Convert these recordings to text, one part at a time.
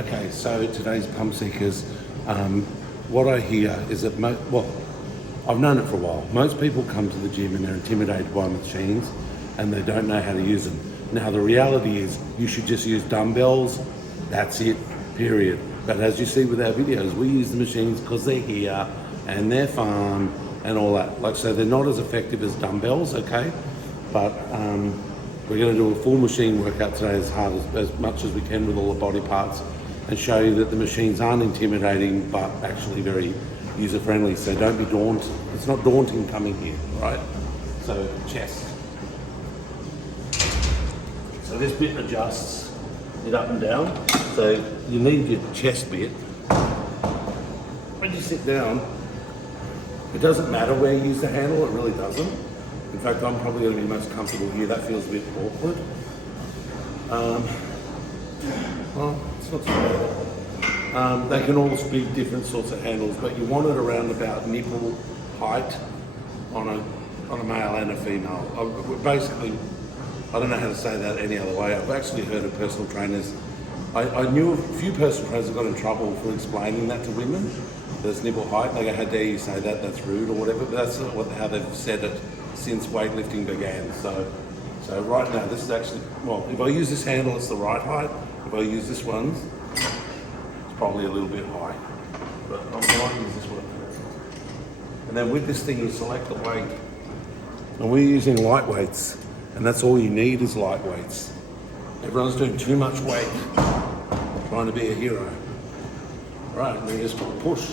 Okay, so today's Pump Seekers, what I hear is that, I've known it for a while. Most people come to the gym and they're intimidated by machines and they don't know how to use them. Now, the reality is you should just use dumbbells, that's it, period. But as you see with our videos, we use the machines because they're here and they're fun and all that. Like, so they're not as effective as dumbbells, okay? But we're going to do a full machine workout today as much as we can with all the body parts and show you that the machines aren't intimidating but actually very user-friendly. So don't be daunted. It's not daunting coming here, right? So chest. So this bit adjusts it up and down. So you need your chest bit. When you sit down, it doesn't matter where you use the handle, it really doesn't. In fact, I'm probably going to be most comfortable here. That feels a bit awkward. Well, it's not so bad. They can all be different sorts of handles, but you want it around about nipple height on a male and a female. Basically, I don't know how to say that any other way. I've actually heard of personal trainers. I knew a few personal trainers that got in trouble for explaining that to women. There's nipple height. They go, how dare you say that? That's rude or whatever. But that's not how they've said it since weightlifting began. So right now, this is actually, well, if I use this handle, it's the right height. If I use this one, it's probably a little bit high. But I'm going to use this one. And then with this thing, you select the weight. And we're using light weights. And that's all you need is light weights. Everyone's doing too much weight, trying to be a hero. Right, and then you just push.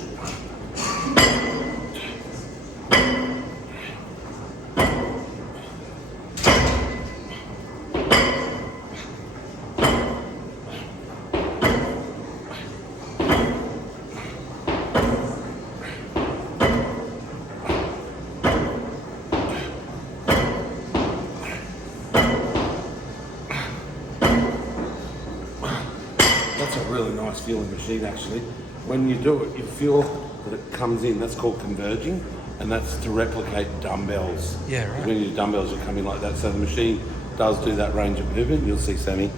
That's a really nice feeling machine actually. When you do it, you feel that it comes in. That's called converging, and that's to replicate dumbbells. Yeah, right. When you do dumbbells, you come in like that. So the machine does do that range of movement. You'll see Sammy.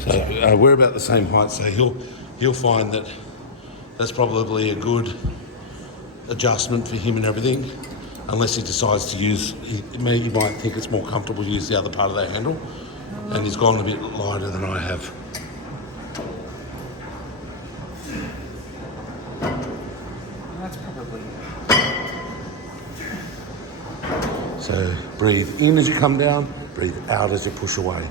So we're about the same height, so he'll find that that's probably a good adjustment for him and everything. Unless he decides to use, he might think it's more comfortable to use the other part of that handle, and he's gone a bit lighter than I have. So breathe in as you come down, breathe out as you push away.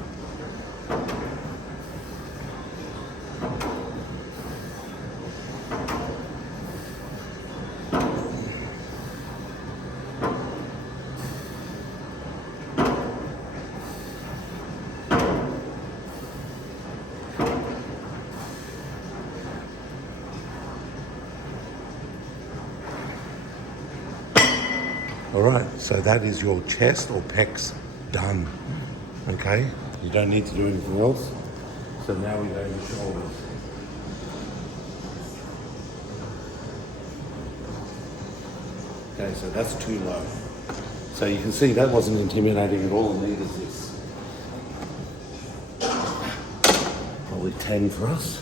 All right, so that is your chest or pecs done, okay? You don't need to do anything else. So now we go to the shoulders. Okay, so that's too low. So you can see that wasn't intimidating at all, neither is this. Probably 10 for us.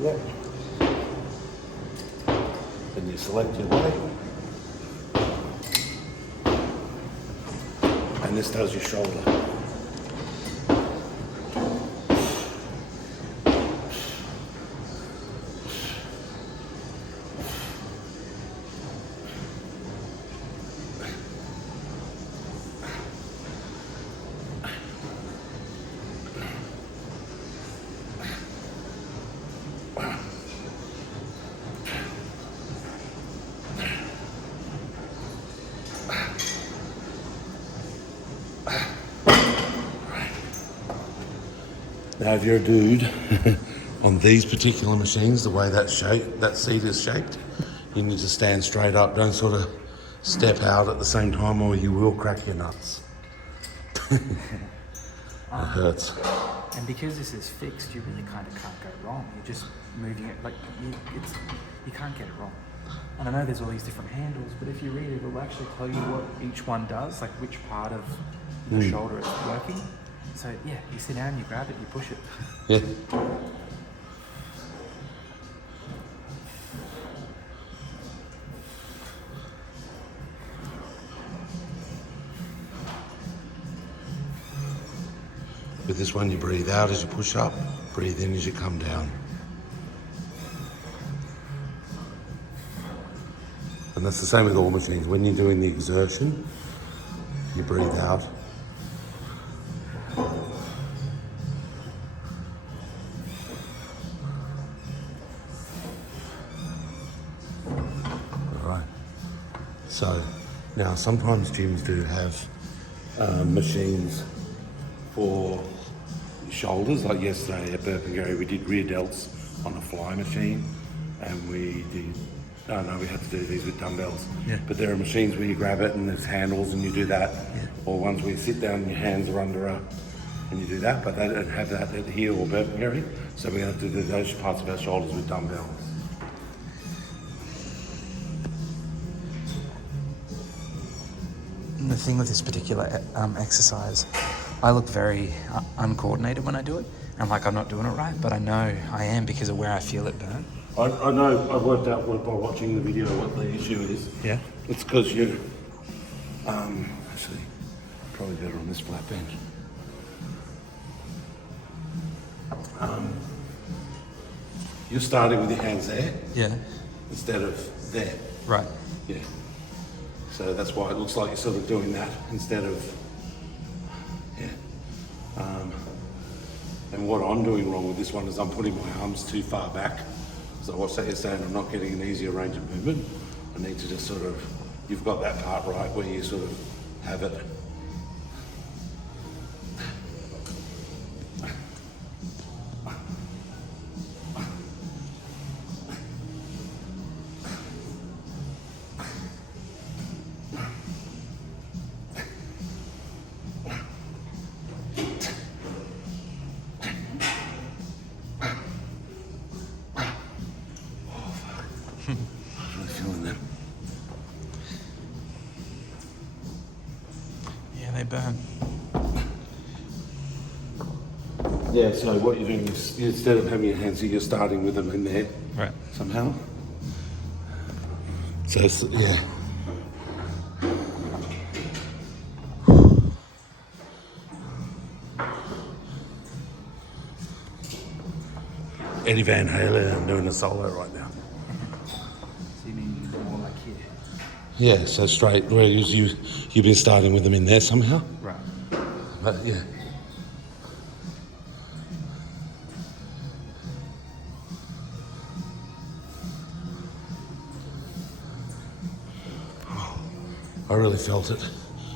Yep. Then you select your weight. And this does your shoulder. Now, if you're a dude, on these particular machines, the way that seat is shaped, you need to stand straight up. Don't sort of step out at the same time or you will crack your nuts. It hurts. And because this is fixed, you really kind of can't go wrong. You're just moving it, like, you can't get it wrong. And I know there's all these different handles, but if you read it, it'll actually tell you what each one does, like which part of the shoulder is working. So yeah, you sit down, you grab it, you push it. Yeah. With this one, you breathe out as you push up, breathe in as you come down. And that's the same with all machines. When you're doing the exertion, you breathe out. All right. So now sometimes gyms do have machines for shoulders. Like yesterday at Burpengary, we did rear delts on a fly machine, and we did. Oh no, we had to do these with dumbbells. Yeah. But there are machines where you grab it and there's handles and you do that. Yeah. Or ones where you sit down and your hands are under and you do that. But they don't have that at here or Burpengary. So we're going to do those parts of our shoulders with dumbbells. And the thing with this particular exercise, I look very uncoordinated when I do it. I'm like, I'm not doing it right, but I know I am because of where I feel it burn. I know, I worked out by watching the video what the issue is. Yeah. It's because you, actually, probably better on this flat bench. You're starting with your hands there Yeah. instead of there. Right. Yeah. So that's why it looks like you're sort of doing that instead of, yeah. And what I'm doing wrong with this one is I'm putting my arms too far back. So what's that you're saying? I'm not getting an easier range of movement. I need to just sort of, you've got that part right where you sort of have it. I'm really feeling them. Yeah, they burn. Yeah, so what you're doing is instead of having your hands here, you're starting with them in there. Right. Somehow. So yeah. Eddie Van Halen doing a solo right now. So you mean more like here? Yeah, so straight. Whereas you've been starting with them in there somehow. Right. But yeah. I really felt it.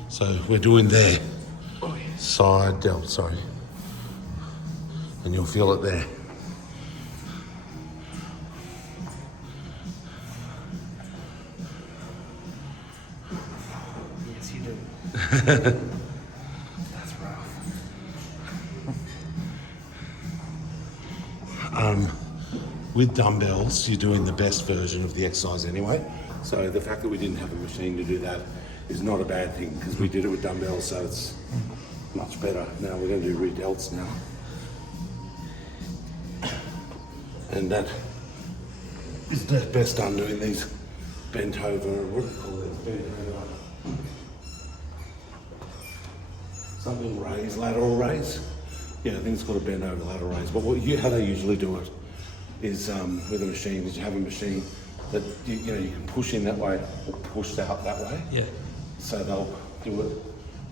So we're doing there. Side delt, sorry. And you'll feel it there. Yes, you do. That's rough. With dumbbells, you're doing the best version of the exercise anyway. So the fact that we didn't have a machine to do that is not a bad thing because we did it with dumbbells, so it's much better. Now we're going to do rear delts now. And that is best done doing these bent over, what do you call it? Bent over. Something raise, lateral raise. Yeah, I think it's called a bent over lateral raise. But how they usually do it is with a machine, is you have a machine that you can push in that way or push out that way. Yeah. So they'll do it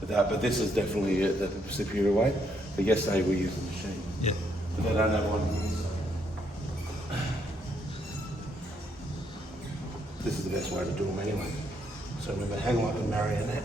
with that. But this is definitely the superior way. But yesterday we used the machine. Yeah. But they don't have one here. This is the best way to do them anyway. So remember, hang like a marionette.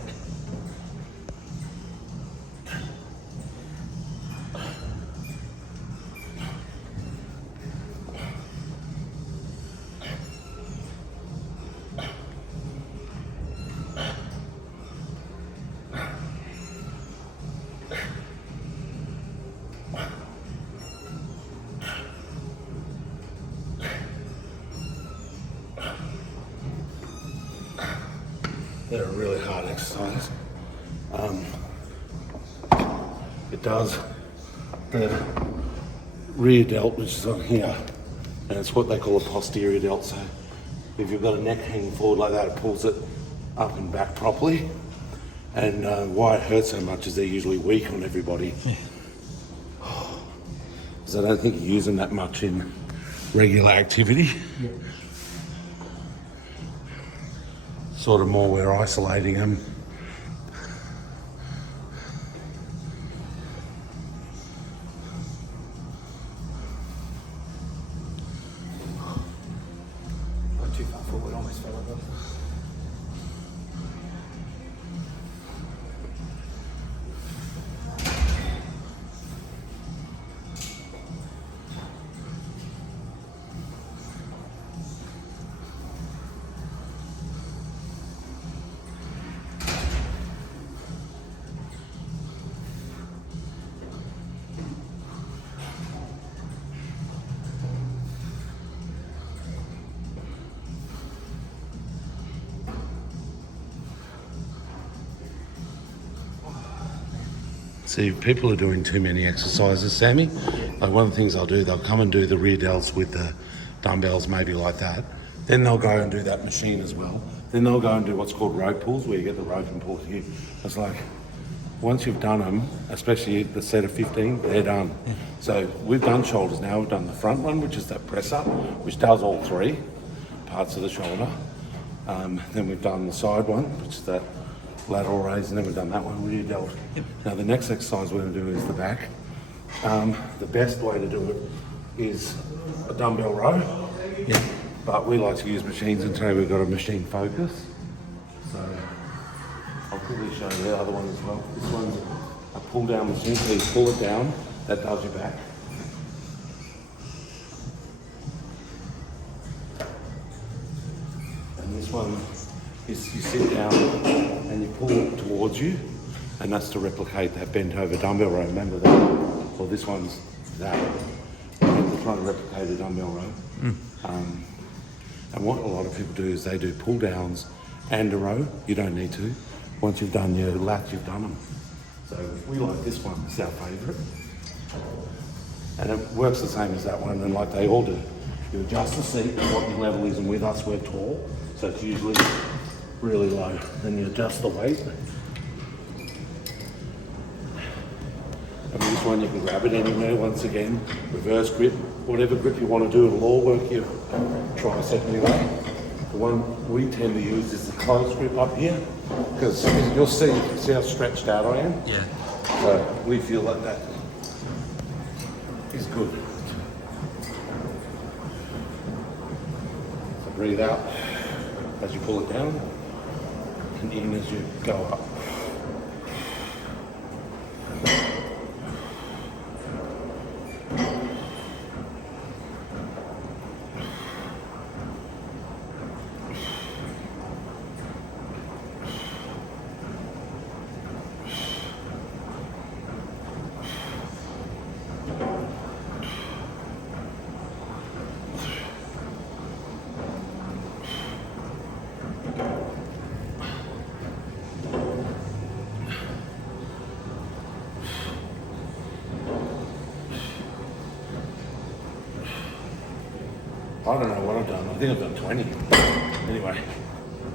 They're a really hard exercise. It it does the rear delt, which is on here, and it's what they call a posterior delt. So if you've got a neck hanging forward like that, it pulls it up and back properly. And why it hurts so much is they're usually weak on everybody. Because I don't think you're using that much in regular activity. Yeah. Sort of more we're isolating them. Not too far forward, almost fell over. See, people are doing too many exercises, Sammy. Like one of the things they'll do, they'll come and do the rear delts with the dumbbells, maybe like that. Then they'll go and do that machine as well. Then they'll go and do what's called rope pulls, where you get the rope and pull here. It's like, once you've done them, especially the set of 15, they're done. Yeah. So we've done shoulders now. We've done the front one, which is that press up, which does all three parts of the shoulder. Then we've done the side one, which is that lateral raise, and then we've done that one, rear delt. Yep. Now the next exercise we're going to do is the back. The best way to do it is a dumbbell row, Yeah. but we like to use machines, and today we've got a machine focus. So I'll quickly show you the other one as well. This one's a pull down machine, so you pull it down, that does your back. And this one is you sit down and you pull it towards you, and that's to replicate that bent over dumbbell row. Remember that? Well, this one's that. And we're trying to replicate a dumbbell row. And what a lot of people do is they do pull downs and a row. You don't need to. Once you've done your lats, you've done them. So we like this one, it's our favourite. And it works the same as that one, and like they all do. You adjust the seat to what your level is, and with us we're tall, so it's usually really low. Then you adjust the weight. And with this one you can grab it anywhere, once again, reverse grip, whatever grip you want to do, it'll all work your tricep anyway. The one we tend to use is the close grip up here, because you'll see how stretched out I am. Yeah. So we feel like that is good. So breathe out as you pull it down, and in as you go up. I don't know what I've done. I think I've done 20. Anyway,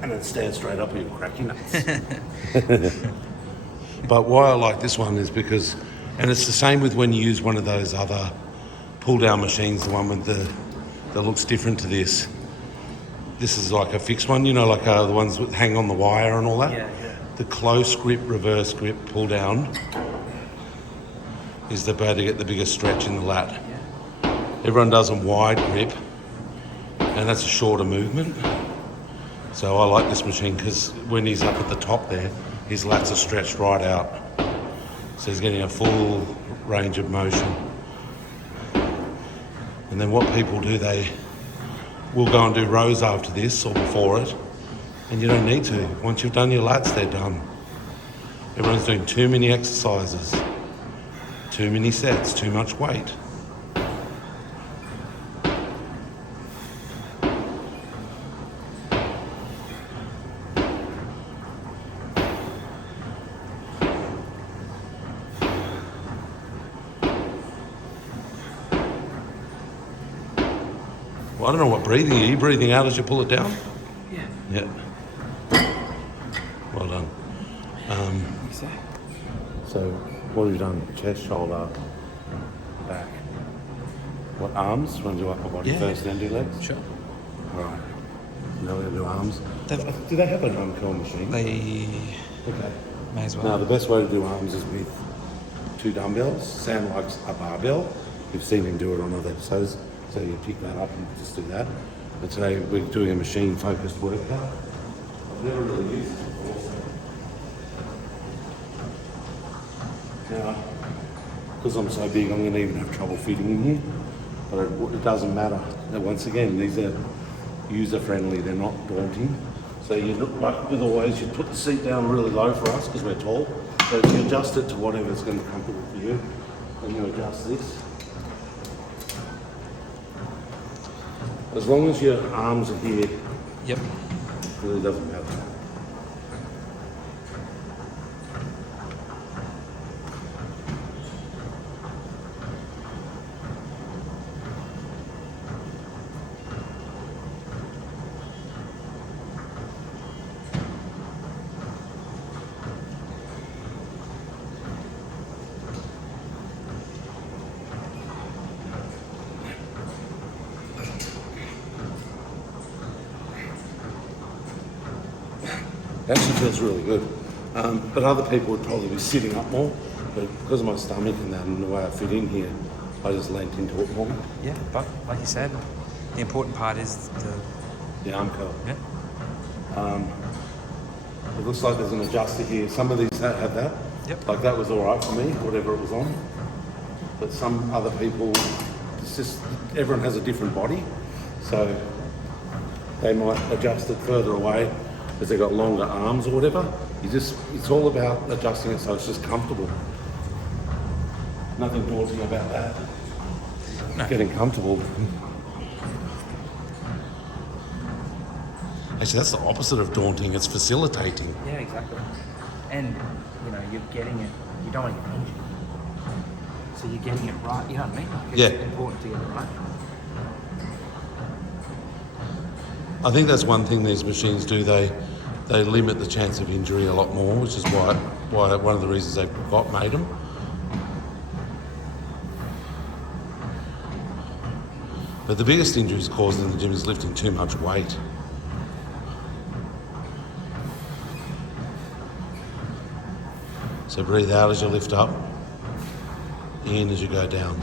and then stand straight up, you'll crack your nuts. But why I like this one is because, and it's the same with when you use one of those other pull-down machines, the one with that looks different to this. This is like a fixed one, you know, like the ones that hang on the wire and all that. Yeah, yeah. The close grip, reverse grip, pull-down is the way to get the biggest stretch in the lat. Yeah. Everyone does a wide grip, and that's a shorter movement. So I like this machine because when he's up at the top there, his lats are stretched right out. So he's getting a full range of motion. And then what people do, they will go and do rows after this or before it, and you don't need to. Once you've done your lats, they're done. Everyone's doing too many exercises, too many sets, too much weight. Well, I don't know what breathing. Are you breathing out as you pull it down? Yeah. Yeah. Well done. Exactly. So, what have you done? Chest, shoulder, back. What, arms? Want to do upper body Yeah. first, then do legs? Sure. All right. Now we're going to do arms. They've- Do they have an arm curl machine? They Okay. may as well. Now, the best way to do arms is with 2 dumbbells. Sam likes a barbell. You've seen him do it on other episodes. So you pick that up and just do that. But today we're doing a machine-focused workout. I've never really used it before. Now, because I'm so big, I'm going to even have trouble fitting in here. But it doesn't matter. Now, once again, these are user-friendly. They're not daunting. So you look like with always, you put the seat down really low for us because we're tall. So you adjust it to whatever's going to be comfortable for you. And you adjust this. As long as your arms are here, Yep. it really doesn't matter. It actually feels really good. But other people would probably be sitting up more. But because of my stomach and that and the way I fit in here, I just leant into it more. Yeah, but like you said, the important part is The arm curl. yeah. It looks like there's an adjuster here. Some of these have that. Yep. Like that was all right for me, whatever it was on. But some other people, it's just, everyone has a different body. So they might adjust it further away because they've got longer arms or whatever. It's all about adjusting it so it's just comfortable. Nothing daunting about that. No. Getting comfortable. Actually, that's the opposite of daunting. It's facilitating. Yeah, exactly. And you're getting it. You don't want to get injured. So you're getting it right. You know what I mean? Like it's Yeah. important to get it right. I think that's one thing these machines do. They limit the chance of injury a lot more, which is why one of the reasons they've made them. But the biggest injuries caused in the gym is lifting too much weight. So breathe out as you lift up, in as you go down.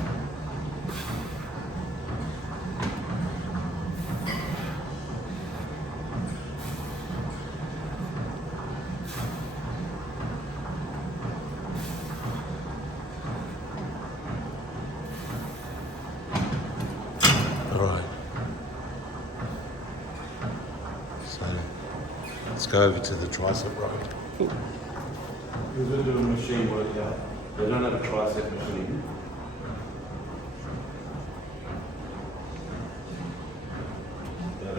All right. So let's go over to the tricep row. We're going to do a machine workout. They don't have a tricep machine. But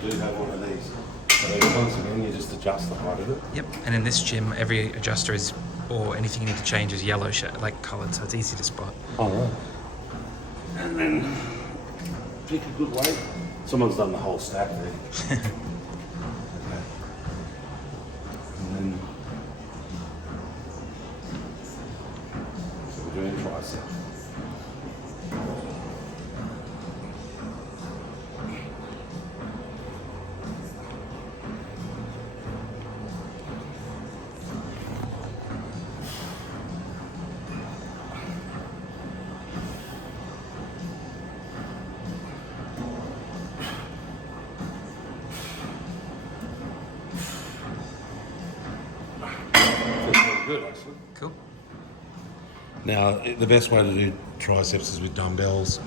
they do have one of these. So once again, you just adjust the height of it. Yep. And in this gym, every adjuster or anything you need to change is yellow like coloured, so it's easy to spot. All right. And then pick a good weight. Someone's done the whole stack there. Okay. And then so we're doing tricep. Good, actually. Cool. Now, the best way to do triceps is with dumbbells,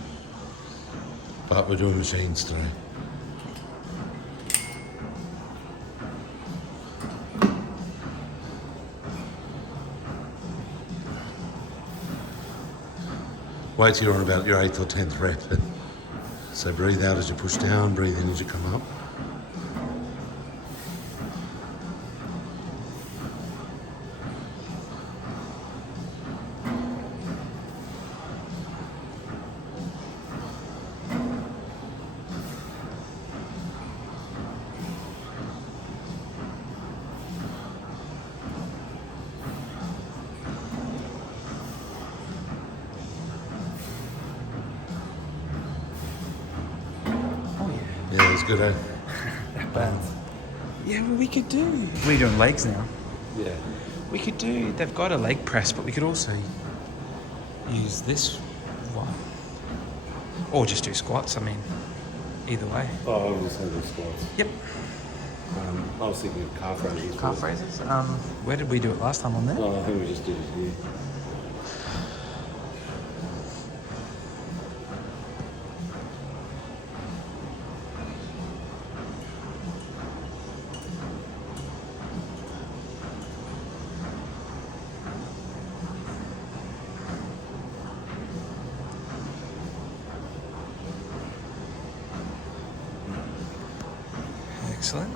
but we're doing machines today. Wait till you're on about your 8th or 10th rep. So breathe out as you push down, breathe in as you come up. good, eh? That burns. Yeah, well, we could do. We're doing legs now. Yeah. We could do. They've got a leg press, but we could also use this one, or just do squats. I mean, either way. Oh, I was just having squats. Yep. I was thinking of calf raises. Calf raises. Where did we do it last time on there? Oh, I think we just did it here. Excellent.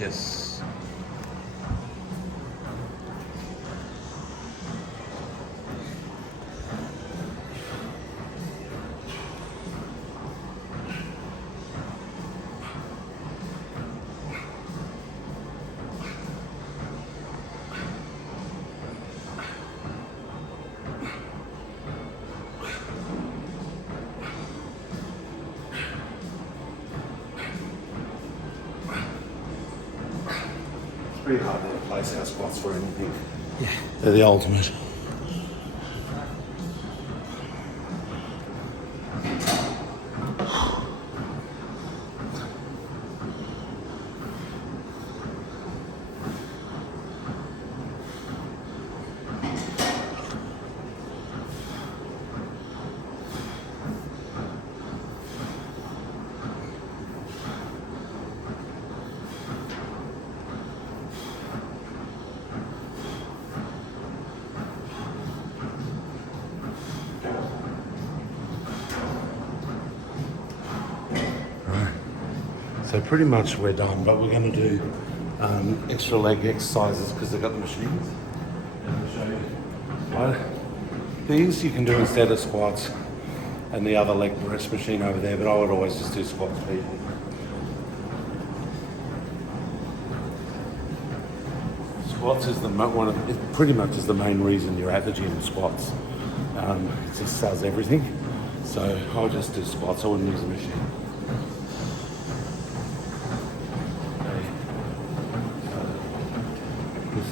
Yes. Pretty hard to replace our squats for anything. Yeah. They're the ultimate. So pretty much we're done, but we're going to do extra leg exercises because they've got the machines. And I'll show you. Right. These you can do instead of squats and the other leg press machine over there, but I would always just do squats, people. Squats is it pretty much is the main reason you're at the gym, squats. It just does everything. So I'll just do squats, I wouldn't use a machine.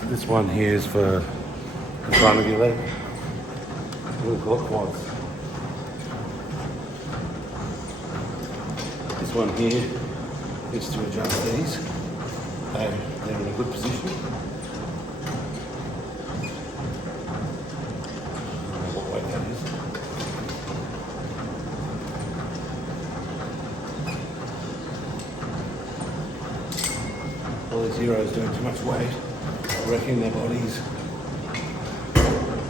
This one here is for the front of your leg. We've got quads. This one here is to adjust these. They're in a good position. I don't know what weight that is. All these heroes doing too much weight, wrecking their bodies,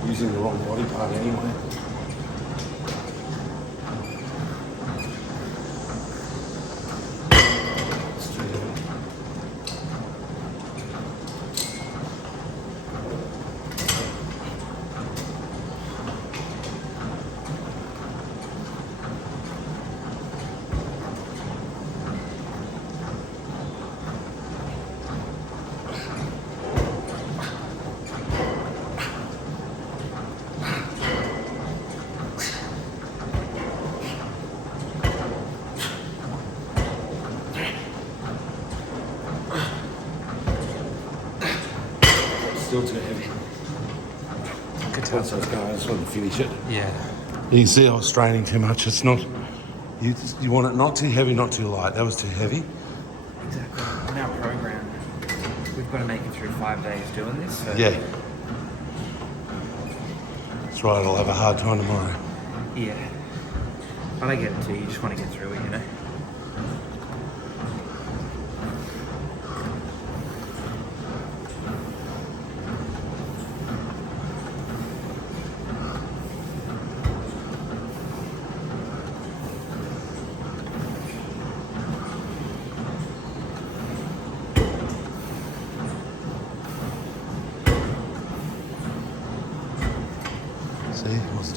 using the wrong body part anyway. It's too heavy. Still too heavy. Good tell. Once I was going, I just wanted to finish it. Yeah. You can see I was straining too much. It's not. You want it not too heavy, not too light. That was too heavy. Exactly. On our program, we've got to make it through 5 days doing this. So Yeah. That's right. I'll have a hard time tomorrow. Yeah. But I get it too. You just want to get through it, you know?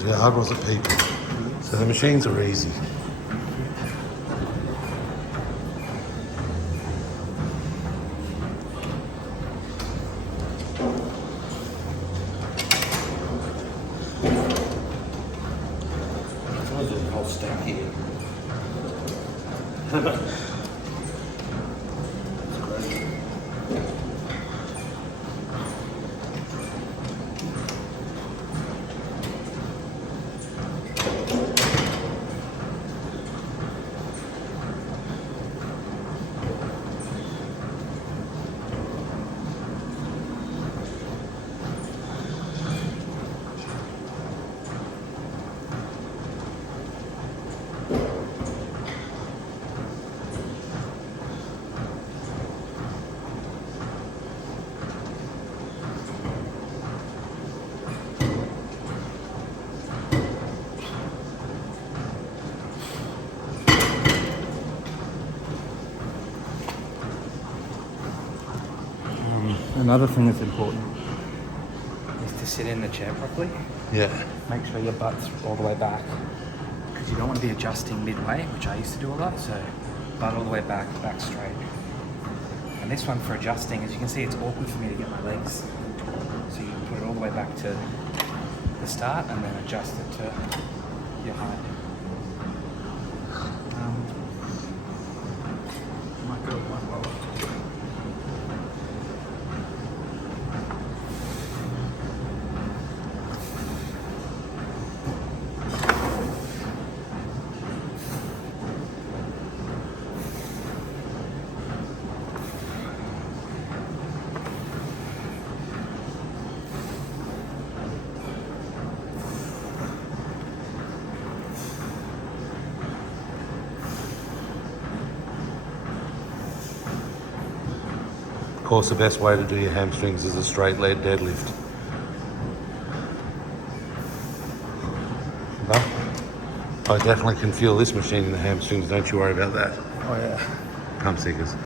See how hard was it, people? So the machines are easy. I'll do the whole stack here. Another thing that's important is to sit in the chair properly. Yeah. Make sure your butt's all the way back, because you don't want to be adjusting midway, which I used to do a lot. So butt all the way back, back straight. And this one for adjusting, as you can see, it's awkward for me to get my legs. So you put it all the way back to the start and then adjust it to your height. Might go one lower. Of course, the best way to do your hamstrings is a straight leg deadlift. But I definitely can feel this machine in the hamstrings, don't you worry about that. Oh yeah. Pump seekers.